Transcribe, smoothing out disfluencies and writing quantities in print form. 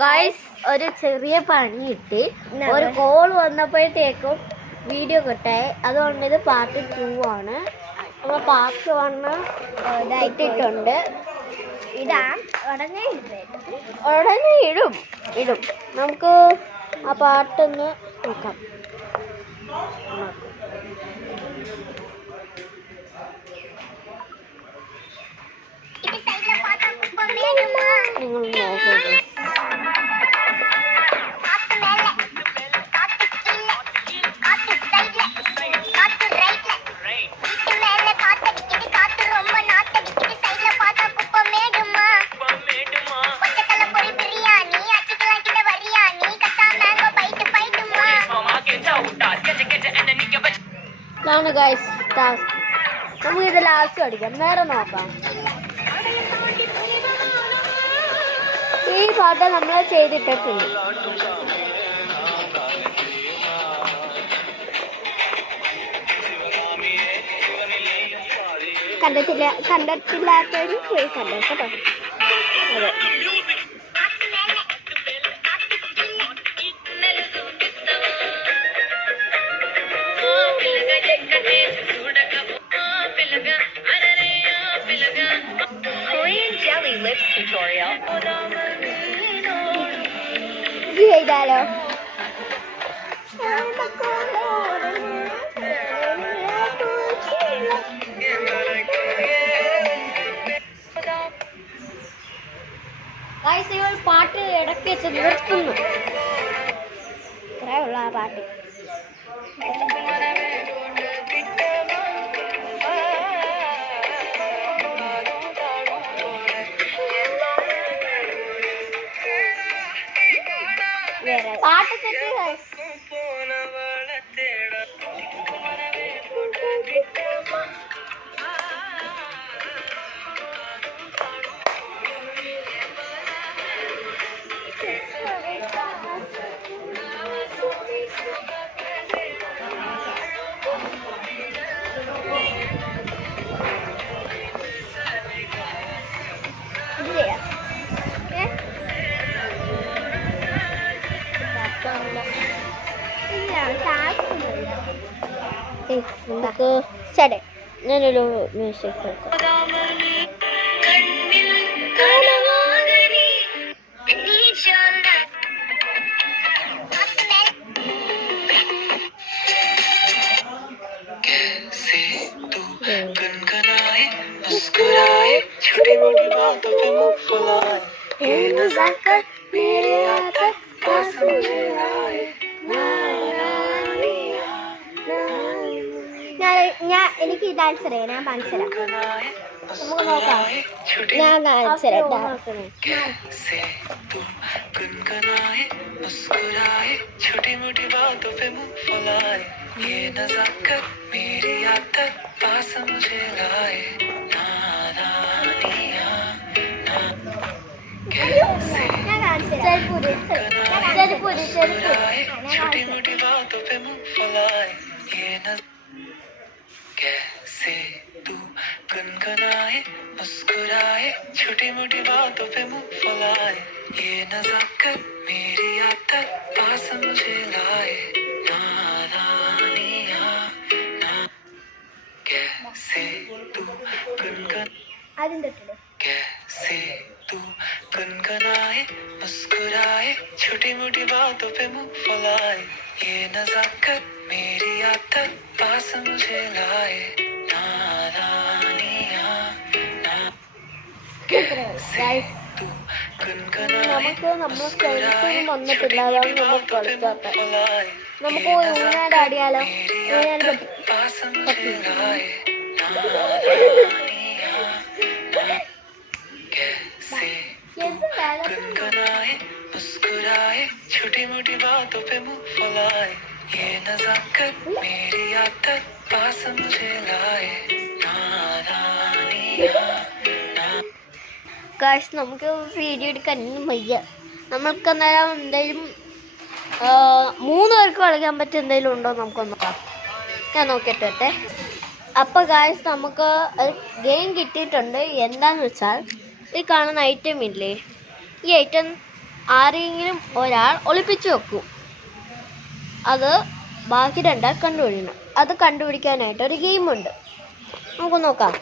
Guys ഒരു ചെറിയ പണി കിട്ടി. ഒരു കോൾ വന്നപ്പോഴത്തേക്കും വീഡിയോ കിട്ടായി. അതുകൊണ്ട് ഇത് പാർട്ട് 2 ആണ്. നമ്മൾ പാർട്ട് 1 ഇട്ടിട്ടുണ്ട്. ഇടാ ഉടനെ ഇടും. നമുക്ക് ആ പാട്ടൊന്ന് നോക്കാം. നിങ്ങൾ നോക്കുക. ഇതാണ് ഗൈസ് ടാസ്ക്. നമുക്ക് ഇത് ലാസ്റ്റ് അടിക്കാം. വേറെ നോക്കാം. ഈ പാട്ട് നമ്മൾ ചെയ്തിട്ടിട്ടുണ്ട്. കണ്ടിട്ടില്ലാത്തവരും പോയി കണ്ടോ കേട്ടോ. അതെ, ഇത് ചെയ്താലോ? പാട്ട് ഇടയ്ക്ക് വെച്ച് നിർത്തുന്നു. ഇത്രയുള്ള ആ പാട്ട്. പാട്ട് സെറ്റ് ഞാനൊരു മ്യൂസിക് എനിക്ക് ഡാൻസ് അറിയാം. ഞാൻ ഡാൻസ് തരാം. നമുക്ക് നോക്കാം. ഞാൻ ഡാൻസ് തരാം. कैसे तू गुनगुनाए मुस्कुराए छोटी मोटी बातों पे मुंह फुलाए ये नजाकत मेरी आदत पास मुझे लाए नादानिया ना कैसे तू कैसे तू गुनगुनाए मुस्कुराए छोटी मोटी बातों पे मुंह फुलाए ये नजाकत मेरी आदत पास मुझे लाए नादानिया ना कैसे तू गुनगुनाए मुस्कुराए छोटी मोटी बातों पे मुंह फुलाए നമുക്ക് ഊഞ്ഞാൽ ആടിയാലോ? पास मुझे लाए नादानिया ना कैसे गुनगुनाए मुस्कुराए छोटी मोटी बातों पे मुंह फुलाए ये नजाकत मेरी आदत पास मुझे लाए नादानिया ना ഗൈസ് നമുക്ക് വീഡിയോ എടുക്കാൻ വയ്യ. നമ്മൾക്ക് അന്നേരം എന്തെങ്കിലും 3 പേർക്ക് കളിക്കാൻ പറ്റിയ എന്തെങ്കിലും ഉണ്ടോ നമുക്കൊന്ന് നോക്കാം. ഞാൻ നോക്കിയിട്ട് വരട്ടെ. അപ്പോൾ ഗൈസ് നമുക്ക് ഗെയിം കിട്ടിയിട്ടുണ്ട്. എന്താണെന്ന് വെച്ചാൽ ഈ കാണുന്ന ഐറ്റം ഇല്ലേ, ഈ ഐറ്റം ആരെങ്കിലും ഒരാൾ ഒളിപ്പിച്ചു വെക്കും. അത് ബാക്കി രണ്ടാൾ കണ്ടുപിടിക്കണം. അത് കണ്ടുപിടിക്കാനായിട്ട് ഒരു ഗെയിമുണ്ട്. നമുക്ക് നോക്കാം.